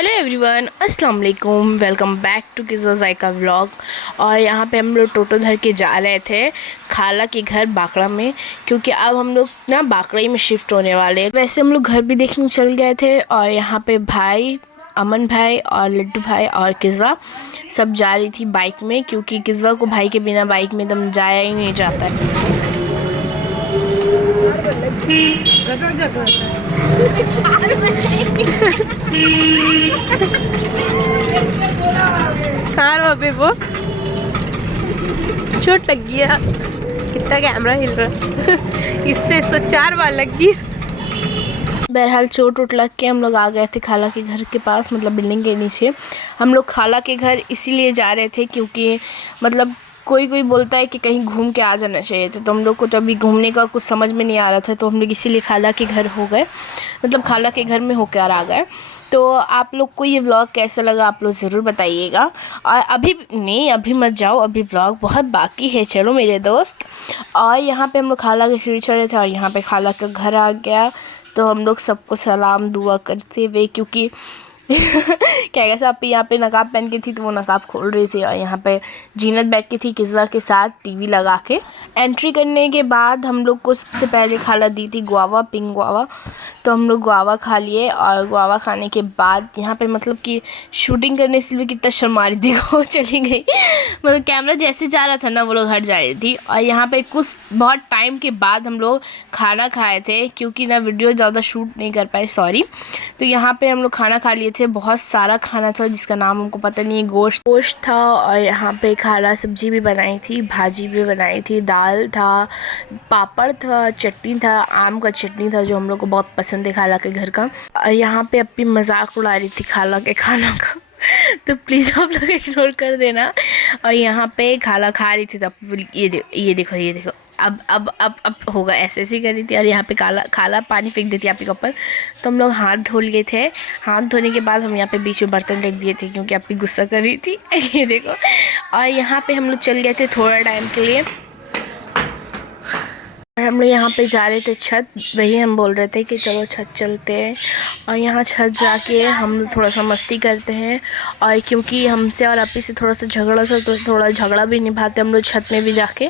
Hello everyone, अस्सलाम वालेकुम। Welcome back to Kizwa Zaika vlog. और यहाँ पे हम लोग टोटो धर के जा रहे थे खाला के घर बाकड़ा में, क्योंकि अब हम लोग ना बाकड़ा में शिफ्ट होने वाले हैं। वैसे हम लोग घर भी देखने चल गए थे, और यहाँ पे भाई, अमन भाई और लड्डू भाई और किज़वा सब जा रही थी बाइक में, क्योंकि किज़वा को भाई के बिना बाइक में दम जाया ही नहीं जाता है। कार बाबे वो चोट लग गया, कितना कैमरा हिल रहा इससे इसको 4 बार लग गई। बहरहाल चोट उट लग के हम लोग आ गए थे खाला के घर के पास, मतलब बिल्डिंग के नीचे। हम लोग खाला के घर इसीलिए जा रहे थे क्योंकि मतलब कोई बोलता है कि कहीं घूम के आ जाना चाहिए, तो हम लोग को तो अभी घूमने का कुछ समझ में नहीं आ रहा था, तो हम लोग इसीलिए खाला के घर हो गए, मतलब खाला के घर में होकर आ गए। तो आप लोग को ये व्लॉग कैसा लगा आप लोग ज़रूर बताइएगा। और अभी मत जाओ, अभी व्लॉग बहुत बाकी है, चलो मेरे दोस्त। और यहाँ पे हम लोग खाला के सीढ़ी चढ़े थे, और यहाँ पे खाला का घर आ गया, तो हम लोग सबको सलाम दुआ करते हुए, क्योंकि क्या कैसा अपी यहाँ पे नकाब पहन के थी, तो वो नकाब खोल रही थी, और यहाँ पे जीनत बैठ की थी किज़वा के साथ टीवी लगा के। एंट्री करने के बाद हम लोग को सबसे पहले खाला दी थी गुआवा, पिंक गुआवा, तो हम लोग गुआवा खा लिए। और गुआवा खाने के बाद यहाँ पे मतलब कि शूटिंग करने से भी कितना शर्मा रही थी, वो चली गई, मतलब कैमरा जैसे जा रहा था ना वो लोग हट जा रही थी। और यहाँ पे कुछ बहुत टाइम के बाद हम लोग खाना खाए थे, क्योंकि ना वीडियो ज़्यादा शूट नहीं कर पाए, सॉरी। तो यहाँ पे हम लोग खाना खा लिए थे, बहुत सारा खाना था जिसका नाम हमको पता नहीं है। गोश्त था, और यहाँ पे खाला सब्जी भी बनाई थी, भाजी भी बनाई थी, दाल था, पापड़ था, चटनी था, आम का चटनी था जो हम लोग को बहुत पसंद है खाला के घर का। और यहाँ पे अपनी मजाक उड़ा रही थी खाला के खाना का तो प्लीज़ आप लोग इग्नोर कर देना। और यहाँ पे खाला खा रही थी, तब ये देखो अब होगा, ऐसे ही कर रही थी। और यहाँ पे खाला पानी फेंक देती आपके ऊपर, तो हम लोग हाथ धो लिए थे। हाथ धोने के बाद हम यहाँ पे बीच में बर्तन रख दिए थे, क्योंकि आपकी गुस्सा कर रही थी ये देखो। और यहाँ पे हम लोग चल गए थे थोड़ा टाइम के लिए, हम लोग यहाँ पे जा रहे थे छत, वही हम बोल रहे थे कि चलो छत चलते हैं। और यहाँ छत जाके हम लोग थोड़ा सा मस्ती करते हैं, और क्योंकि हमसे और अपी से थोड़ा सा झगड़ा था, तो थोड़ा झगड़ा भी निभाते हम लोग छत में भी जाके।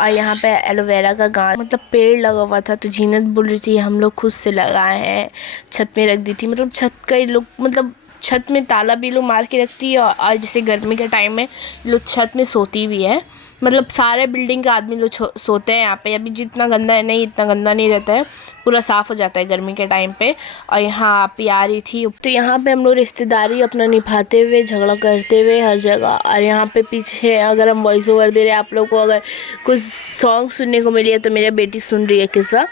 और यहाँ पे एलोवेरा का गाछ, मतलब पेड़ लगा हुआ था, तो जीनत बोल रही थी हम लोग खुद से लगाए हैं, छत में रख दी थी, मतलब छत का ही लोग, मतलब छत में ताला भी लोग मार के रखती है। और जैसे गर्मी के टाइम में लोग छत में सोती भी है, मतलब सारे बिल्डिंग के आदमी लोग सोते हैं यहाँ पे। अभी जितना गंदा है नहीं, इतना गंदा नहीं रहता है, पूरा साफ़ हो जाता है गर्मी के टाइम पे। और यहाँ आप आ रही थी, तो यहाँ पे हम लोग रिश्तेदारी अपना निभाते हुए, झगड़ा करते हुए हर जगह। और यहाँ पे पीछे अगर हम वॉइस ओवर दे रहे हैं, आप लोग को अगर कुछ सॉन्ग सुनने को मिली है तो मेरी बेटी सुन रही है किस्सा।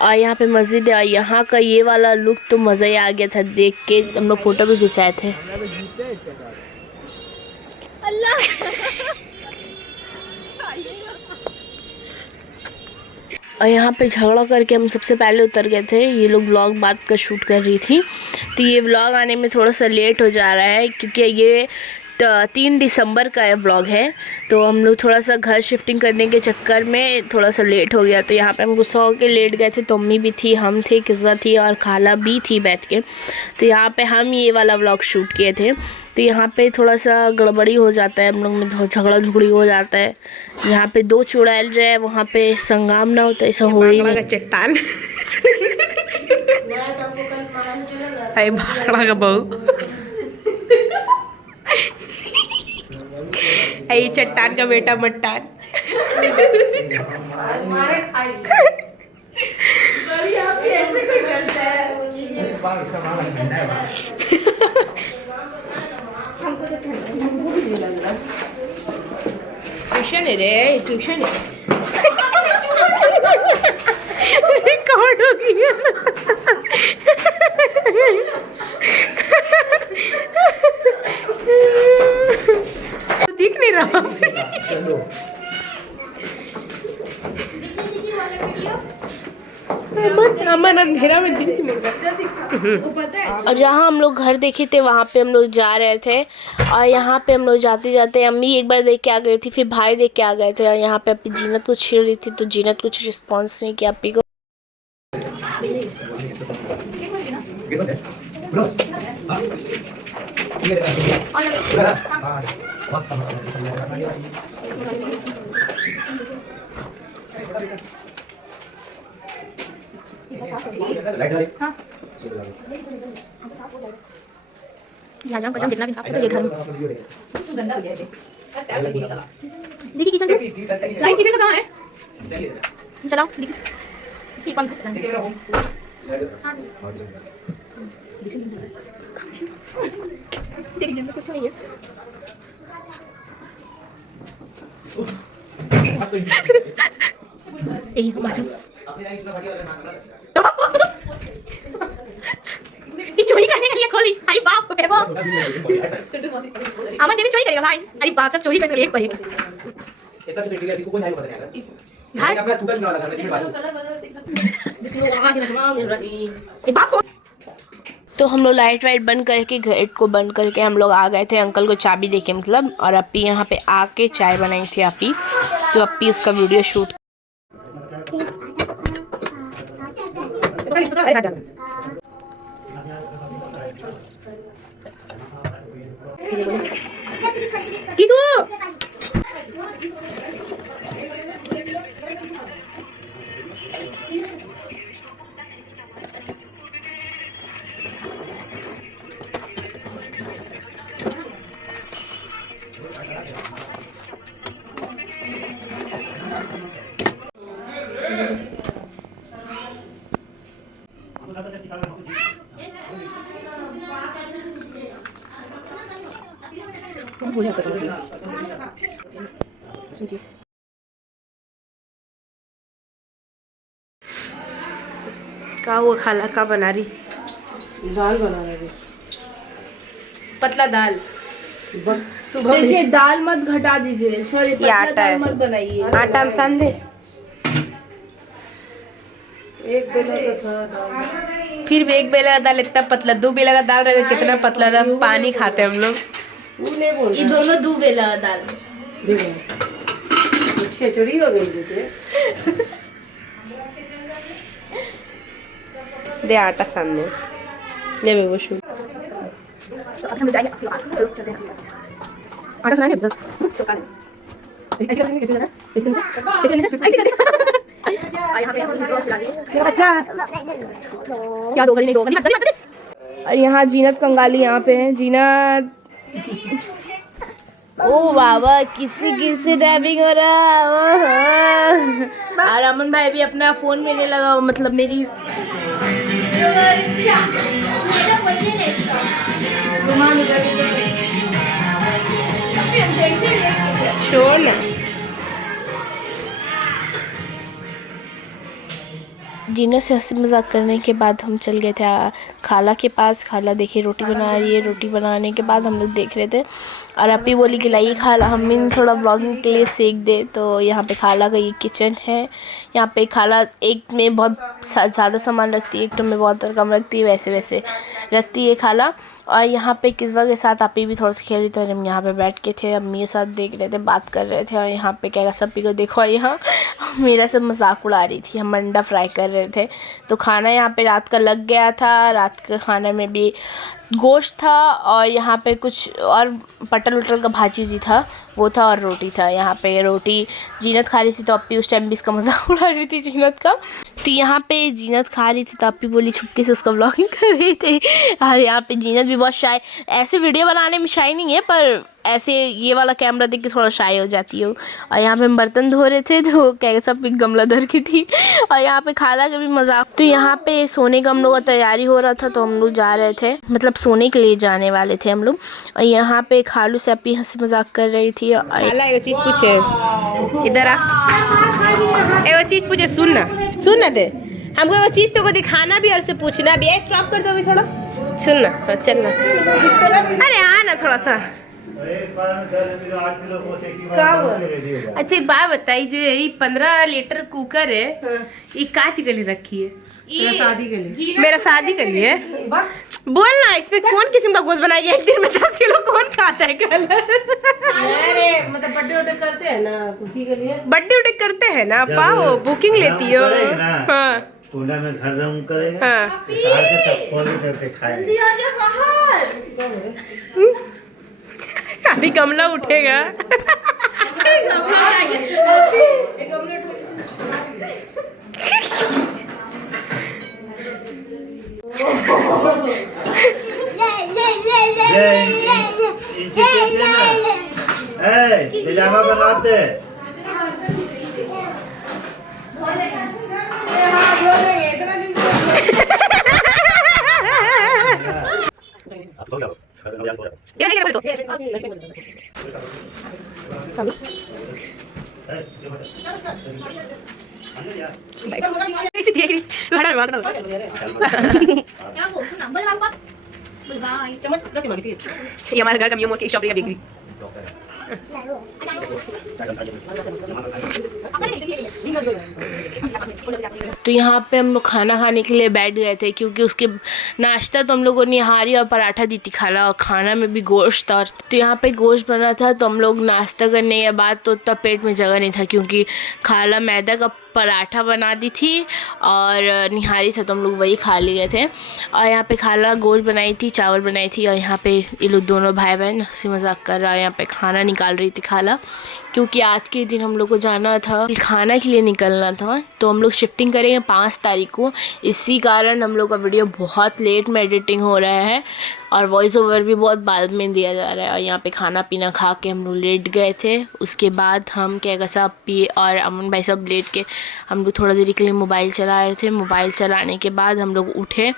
और यहाँ पे मस्जिद है, और यहाँ का ये वाला लुक तो मज़ा ही आ गया था देख के, हम लोग फ़ोटो भी खिंचाए थे। और यहाँ पे झगड़ा करके हम सबसे पहले उतर गए थे, ये लोग व्लॉग बात का शूट कर रही थी, तो ये व्लॉग आने में थोड़ा सा लेट हो जा रहा है, क्योंकि ये 3 दिसंबर का व्लॉग है, तो हम लोग थोड़ा सा घर शिफ्टिंग करने के चक्कर में थोड़ा सा लेट हो गया। तो यहाँ पे हम गुस्सा होकर लेट गए थे, तो अम्मी भी थी, हम थे, किज़्ज़ा थी और खाला भी थी बैठ के। तो यहाँ पे हम ये वाला व्लॉग शूट किए थे, तो यहाँ पे थोड़ा सा गड़बड़ी हो जाता है, हम लोग में झगड़ा झुगड़ी हो जाता है। यहाँ पे 2 चुड़ैल रहे, वहाँ पे संगम ना हो, तो ऐसा हो ही नहीं। चट्टान भाखड़ा का बहू चट्टान का बेटा मट्टान ट्यूशन है रे, ट्यूशन है रिकॉर्ड हो गया दिख नहीं रहा अमन अंधेरा में दिख नहीं रहा। और जहाँ हम लोग घर देखे थे वहाँ पे हम लोग जा रहे थे, और यहाँ पे हम लोग जाते जाते अम्मी एक बार देख के आ गई थी, फिर भाई देख के आ गए थे। और यहाँ पे अपनी जीनत कुछ छेड़ रही थी, तो जीनत कुछ रिस्पॉन्स नहीं किया अपी को। जितना भी साफ ये घर देखिए किचन लाइन किचन का कहाँ है चलाओ देखिए पंखा देखिए कुछ नहीं है यही बाथरूम चोरी करने के लिए खोली अरे बाप रे वो अमन देवी चोरी करेगा भाई अरे बाप सब चोरी करने के लिए एक पड़ेगा इतना तो बेटी इसको कोई नहीं पता नहीं भाई अपना टूटा चुना लगा इसमें बात तो हम लोग लाइट वाइट बंद करके गेट को बंद करके हम लोग आ गए थे अंकल को चाबी देके मतलब। और अपी यहाँ पे आके चाय बनाई थी अपी, तो अपी उसका वीडियो शूट। का वो खाला का बना रही दाल बना रही पतला दाल सुबह देखिए दाल मत घटा दीजिए, सॉरी ये आटा है मत बनाइए। आटा में सान दे एक बेला का था दाल फिर भी एक बेला का दाल इतना पतला, दो बेला का दाल रहता कितना पतला था, पानी खाते हम लोग। वो नहीं बोल ये दोनों दो बेला दाल देखो छेचड़ी हो गई थी दे आटा सामने ले बेबो शू अब हम जाएंगे आपके पास। चलो चलते हैं आटा सुनाएंगे बस ऐसे करने कैसे करना कैसे करना यहाँ पे अच्छा क्या दो गली नहीं दो गली और यहाँ जीनत कंगाली यहाँ पे है। जीनत ओ बाबा किसी किसी ड्राइविंग हो रहा और अमन भाई भी अपना फोन में नहीं लगा, मतलब मेरी छोड़ ना। जीनत से हंसी मजाक करने के बाद हम चल गए थे खाला के पास। खाला देखिए रोटी बना रही है, रोटी बनाने के बाद हम लोग देख रहे थे और अपी बोली कि लाइए खाला हम भी थोड़ा ब्लॉगिंग के लिए सेक दे। तो यहाँ पे खाला का ये किचन है। यहाँ पे खाला एक में बहुत ज़्यादा सामान रखती है, एक तो में बहुत कम रखती है, वैसे वैसे रखती है खाला। और यहाँ पे किस्वा के साथ अपी भी थोड़ा सा खेल रही थी और हम यहाँ पे बैठ के थे, अम्मी के साथ देख रहे थे, बात कर रहे थे। और यहाँ पे क्या सप्पी को देखो, यहाँ मेरा सब मजाक उड़ा रही थी, हम अंडा फ्राई कर रहे थे। तो खाना यहाँ पे रात का लग गया था, रात के खाने में भी गोश्त था और यहाँ पे कुछ और पटल उटल का भाजी जी था वो था और रोटी था। यहाँ पे रोटी जीनत खा रही थी तो अपी उस टाइम भी इसका मजाक उड़ा रही थी जीनत का। तो यहाँ पे जीनत खा रही थी तो अपी बोली छुपके से उसका व्लॉगिंग कर रही थी। और यहाँ पे जीनत भी बहुत शाय, ऐसे वीडियो बनाने में शाय नहीं है पर ऐसे ये वाला कैमरा देख के थोड़ा शाय हो जाती हो। और यहाँ पे हम बर्तन धो रहे थे तो कैसा भी गमला धर की थी और यहाँ पे खाला का भी मजाक। तो यहाँ पे सोने का हम लोग का तैयारी हो रहा था तो हम लोग जा रहे थे, मतलब सोने के लिए जाने वाले थे हम लोग। और यहाँ पे खालू से अपी हंसी मजाक कर रही थी। खाला एक चीज पूछे, इधर आ, एक चीज पूछे, सुन ना दे हमको वो चीज तो को दिखाना भी और उसे पूछना भी। स्टॉप कर दो अभी थोड़ा, सुन ना चल ना, अरे आ ना थोड़ा सा। अच्छा एक बात बताई, जो ये 15 लीटर कुकर है ये कांच गली रखी है? मेरा शादी के लिए। मेरा शादी के लिए। बोल ना इसमें कौन किस्म का गोश्त बनाइए? एक दिन में 10 किलो कौन खाता है? कल अरे मतलब बर्थडे वर्थडे करते हैं ना उसी के लिए। बर्थडे उठे करते हैं ना पाओ, बुकिंग लेती हो? हाँ टोला में घर रहूं करेगा हाँ करके तब कॉल करके खाएंगे। अभी गमला उठेगा। पिजामा बनाते ये हमारा घर का नियम है, शॉपिंग का बिक्री। तो यहाँ पे हम लोग खाना खाने के लिए बैठ गए थे, क्योंकि उसके नाश्ता तो हम लोगों ने निहारी और पराठा दी थी खाला, और खाना में भी गोश्त था। तो यहाँ पे गोश्त बना था, तो हम लोग नाश्ता करने के बाद तो उतना पेट में जगह नहीं था, क्योंकि खाला मैदा का पराठा बना दी थी और निहारी था, तो हम लोग वही खा लिए थे। और यहाँ पे खाला गोश्त बनाई थी, चावल बनाई थी, और यहाँ पे ये लोग दोनों भाई बहन हंसी मजाक कर रहा है। यहाँ पे खाना निकाल रही थी खाला, क्योंकि आज के दिन हम लोग को जाना था, खाना के लिए निकलना था। तो हम लोग शिफ्टिंग करेंगे 5 तारीख को, इसी कारण हम लोग का वीडियो बहुत लेट में एडिटिंग हो रहा है और वॉइस ओवर भी बहुत बाद में दिया जा रहा है। और यहाँ पे खाना पीना खा के हम लोग लेट गए थे। उसके बाद हम क्या सब पी और अमन भाई सब लेट के हम लोग थोड़ा देरी के लिए मोबाइल चला रहे थे। मोबाइल चलाने के बाद हम लोग उठे,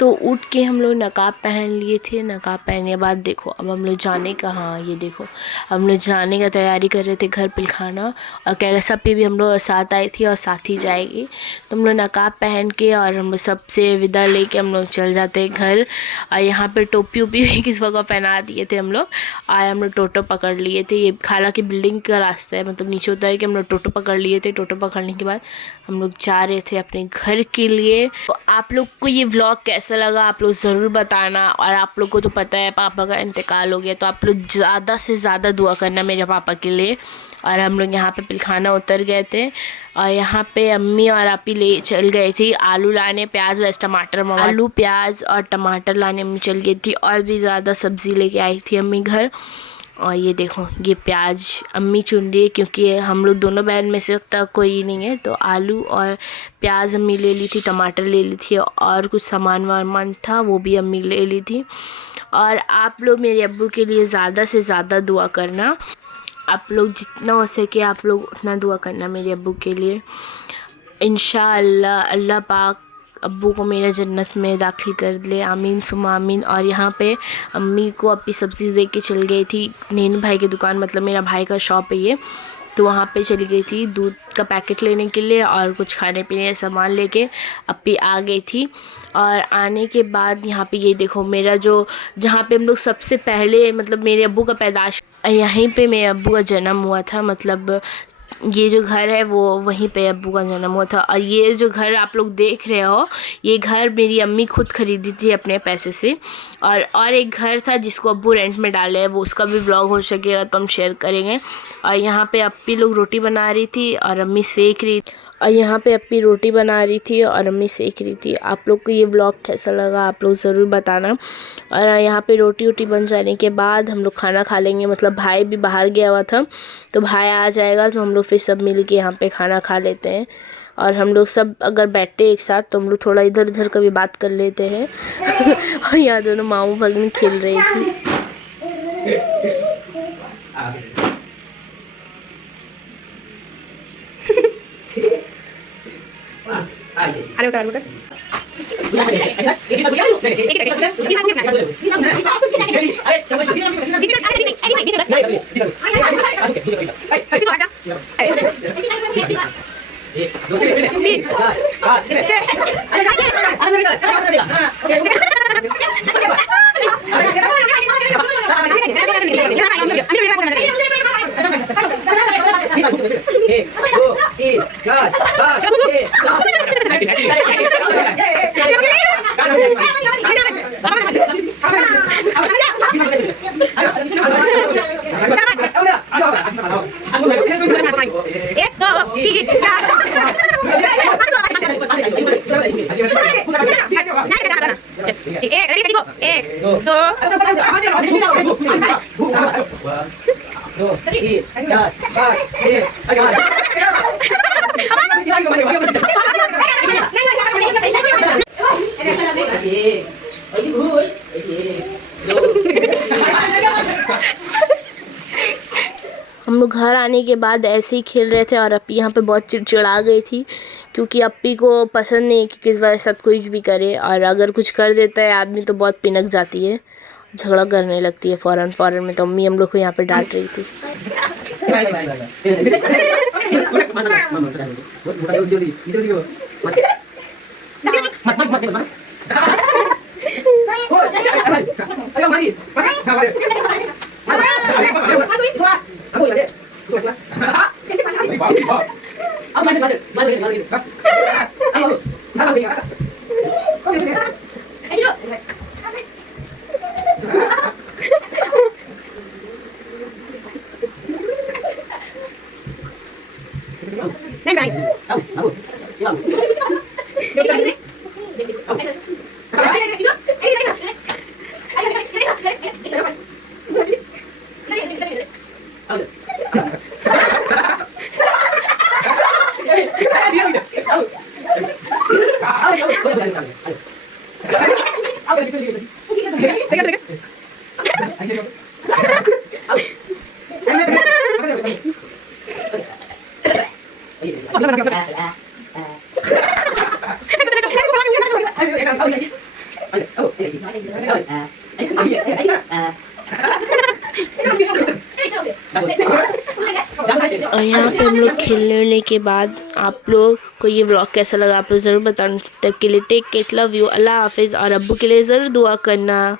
तो उठ के हम लोग नकाब पहन लिए थे। नकाब पहनने के बाद देखो अब हम लोग जाने का, हाँ ये देखो हम लोग जाने का तैयारी कर रहे थे घर पिलखाना। और कैसा पे भी हम लोग साथ आई थी और साथ ही जाएगी, तो हम लोग नकाब पहन के और हम लोग सबसे विदा लेके हम लोग चल जाते हैं घर। और यहाँ पे टोपी ओपी भी किस वक्त पहना दिए थे हम लोग, और हम लोग टोटो पकड़ लिए थे। ये खाला की बिल्डिंग का रास्ता है, मतलब नीचे उतर के हम लोग टोटो पकड़ लिए थे। टोटो पकड़ने के बाद हम लोग जा रहे थे अपने घर के लिए। तो आप लोग को ये व्लॉग कैसा लगा आप लोग ज़रूर बताना। और आप लोग को तो पता है पापा का इंतकाल हो गया, तो आप लोग ज़्यादा से ज़्यादा दुआ करना मेरे पापा के लिए। और हम लोग यहाँ पे पिलखाना उतर गए थे, और यहाँ पे अम्मी और आपी ले चल गई थी आलू लाने, प्याज वैस टमाटर, आलू प्याज और टमाटर लाने अम्मी चल गई थी। और भी ज़्यादा सब्ज़ी लेके आई थी अम्मी घर। और ये देखो ये प्याज अम्मी चुन रही है, क्योंकि हम लोग दोनों बहन में से तक कोई नहीं है, तो आलू और प्याज अम्मी ले ली थी, टमाटर ले ली थी, और कुछ सामान वामान था वो भी अम्मी ले ली थी। और आप लोग मेरे अब्बू के लिए ज़्यादा से ज़्यादा दुआ करना, आप लोग जितना हो सके आप लोग उतना दुआ करना मेरे अब्बू के लिए। इंशाअल्लाह अल्लाह पाक अब्बू को मेरा जन्नत में दाखिल कर ले, आमीन सुमा आमीन। और यहाँ पे अम्मी को अपनी सब्ज़ी दे के चल गई थी नैन भाई की दुकान, मतलब मेरा भाई का शॉप है ये, तो वहाँ पे चली गई थी दूध का पैकेट लेने के लिए और कुछ खाने पीने का सामान लेके अपी आ गई थी। और आने के बाद यहाँ पे ये देखो मेरा जो जहाँ पे हम लोग सबसे पहले मतलब मेरे अब्बू का पैदाश यहीं पे मेरे अब्बू का जन्म हुआ था, मतलब ये जो घर है वो वहीं पे अब्बू का जन्म हुआ था। और ये जो घर आप लोग देख रहे हो ये घर मेरी अम्मी खुद खरीदी थी अपने पैसे से। और एक घर था जिसको अब्बू रेंट में डाले है, वो उसका भी ब्लॉग हो सकेगा तो हम शेयर करेंगे। और यहाँ पे अप्पी लोग रोटी बना रही थी और अम्मी सेक रही, और यहाँ पे अप्पी रोटी बना रही थी और अम्मी सेक रही थी। आप लोग को ये व्लॉग कैसा लगा आप लोग ज़रूर बताना। और यहाँ पे रोटी वोटी बन जाने के बाद हम लोग खाना खा लेंगे, मतलब भाई भी बाहर गया हुआ था तो भाई आ जाएगा तो हम लोग फिर सब मिल के यहाँ पे खाना खा लेते हैं। और हम लोग सब अगर बैठते एक साथ तो हम लोग थोड़ा इधर उधर का भी बात कर लेते हैं। और यहाँ दोनों मामू भगनी खेल रही थी। अरे कर 2 3 4 5 6 हम लोग घर आने के बाद ऐसे ही खेल रहे थे और अप्पी यहाँ पे बहुत चिड़चिड़ा गई थी, क्योंकि अप्पी को पसंद नहीं कि किस वजह साथ कुछ भी करे, और अगर कुछ कर देता है आदमी तो बहुत पिनक जाती है, झगड़ा करने लगती है फ़ौरन में। तो अम्मी हम लोग को यहाँ पे डांट रही थी। और यहाँ पे हम लोग खेलने के बाद आप लोग को ये व्लॉग कैसा लगा आप लोग ज़रूर बताना। तब तक के लिए टेक केयर, लव यू, अल्लाह हाफिज़, और अब्बू के लिए ज़रूर दुआ करना।